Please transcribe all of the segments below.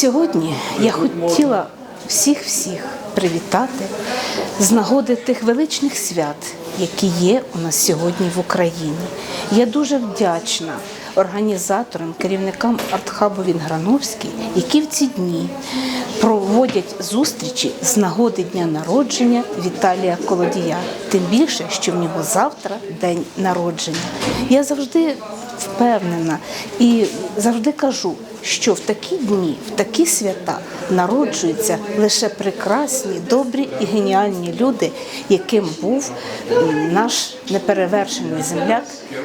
Сьогодні я хотіла всіх-всіх привітати з нагоди тих величних свят, які є у нас сьогодні в Україні. Я дуже вдячна організаторам, керівникам артхабу Вінграновський, які в ці дні проводять зустрічі з нагоди дня народження Віталія Колодія. Тим більше, що в нього завтра день народження. Я завжди впевнена і завжди кажу, що в такі дні, в такі свята народжуються лише прекрасні, добрі і геніальні люди, яким був наш неперевершений земляк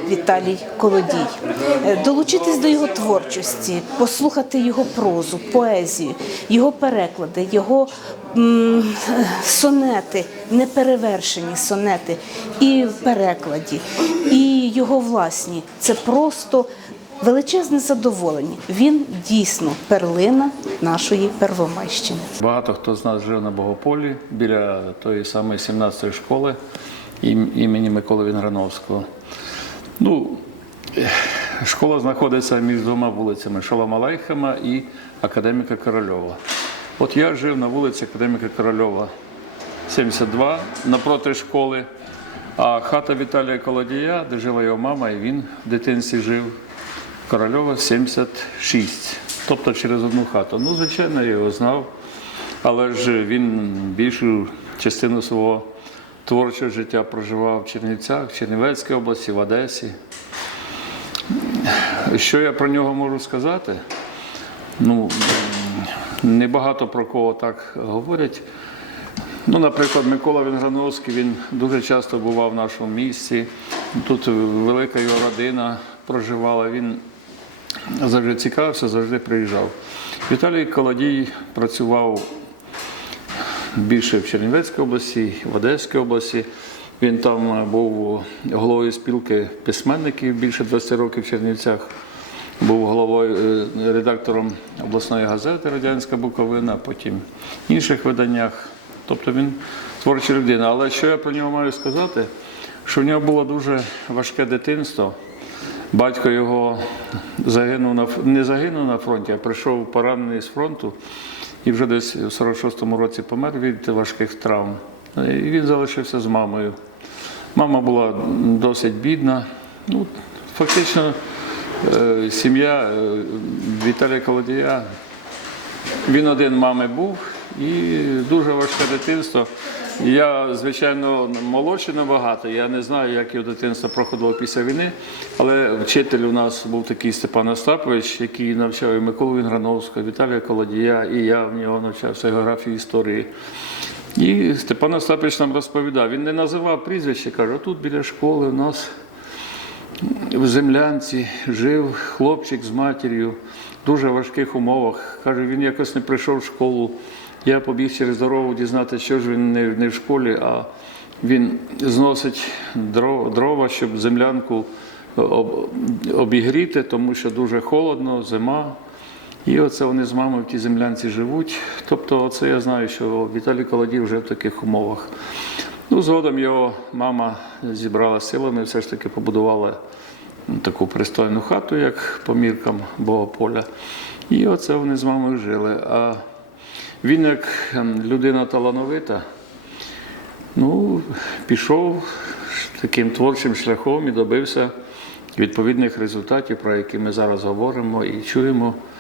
Віталій Колодій. Е, Долучитись до його творчості, послухати його прозу, поезію, його переклади, його м, сонети, неперевершені сонети і в перекладі, і його власні. Це просто величезне задоволення. Він дійсно перлина нашої Первомайщини. Багато хто з нас жив на Богополі біля тої самої 17-ї школи імені Миколи Вінграновського. Ну, школа знаходиться між двома вулицями Шолома Алейхема і Академіка Корольова. От я жив на вулиці Академіка Корольова 72 напроти школи. А хата Віталія Колодія, де жила його мама, і він в дитинстві жив, Корольова 76, тобто через одну хату. Ну, звичайно, я його знав, але ж він більшу частину свого творчого життя проживав в Чернівцях, в Чернівецькій області, в Одесі. Що я про нього можу сказати? Ну, небагато про кого так говорять. Ну, наприклад, Микола Вінграновський, він дуже часто бував в нашому місті. Тут велика його родина проживала. Він завжди цікавився, завжди приїжджав. Віталій Колодій працював більше в Чернівецькій області, в Одеській області. Він там е, був головою спілки письменників більше 20 років в Чернівцях. Був головою е, редактором обласної газети Радянська Буковина, потім в інших виданнях. Тобто він творча людина. Але що я про нього маю сказати? Що в нього було дуже важке дитинство. Батько його загинув на не загинув на фронті, а прийшов поранений з фронту і вже десь в 46-му році помер від важких травм. І він залишився з мамою. Мама була досить бідна. Ну, фактично, е, сім'я е, Віталія Колодія він один мами був і дуже важке дитинство. Я, звичайно, молодший набагато. Я не знаю, як його дитинство проходило після війни, але вчитель у нас був такий Степан Остапович, який навчав і Миколу Вінграновського, Віталія Колодія, і я в нього навчався географії історії. І Степан Остапович нам розповідав, він не називав прізвище, каже, тут біля школи у нас в землянці жив хлопчик з матір'ю в дуже важких умовах. Каже, він якось не прийшов в школу. Я побіг через дорогу дізнати, що ж він не, не в школі, а він зносить дрова, щоб землянку об- обігріти, тому що дуже холодно, зима. І оце вони з мамою в тій землянці живуть. Тобто, оце я знаю, що Віталій Колодій вже в таких умовах. Ну, згодом його мама зібрала силами, все ж таки побудувала таку пристойну хату, як по міркам Богополя. І оце вони з мамою жили. А він, як ем, людина талановита, ну, пішов таким творчим шляхом і добився відповідних результатів, про які ми зараз говоримо і чуємо.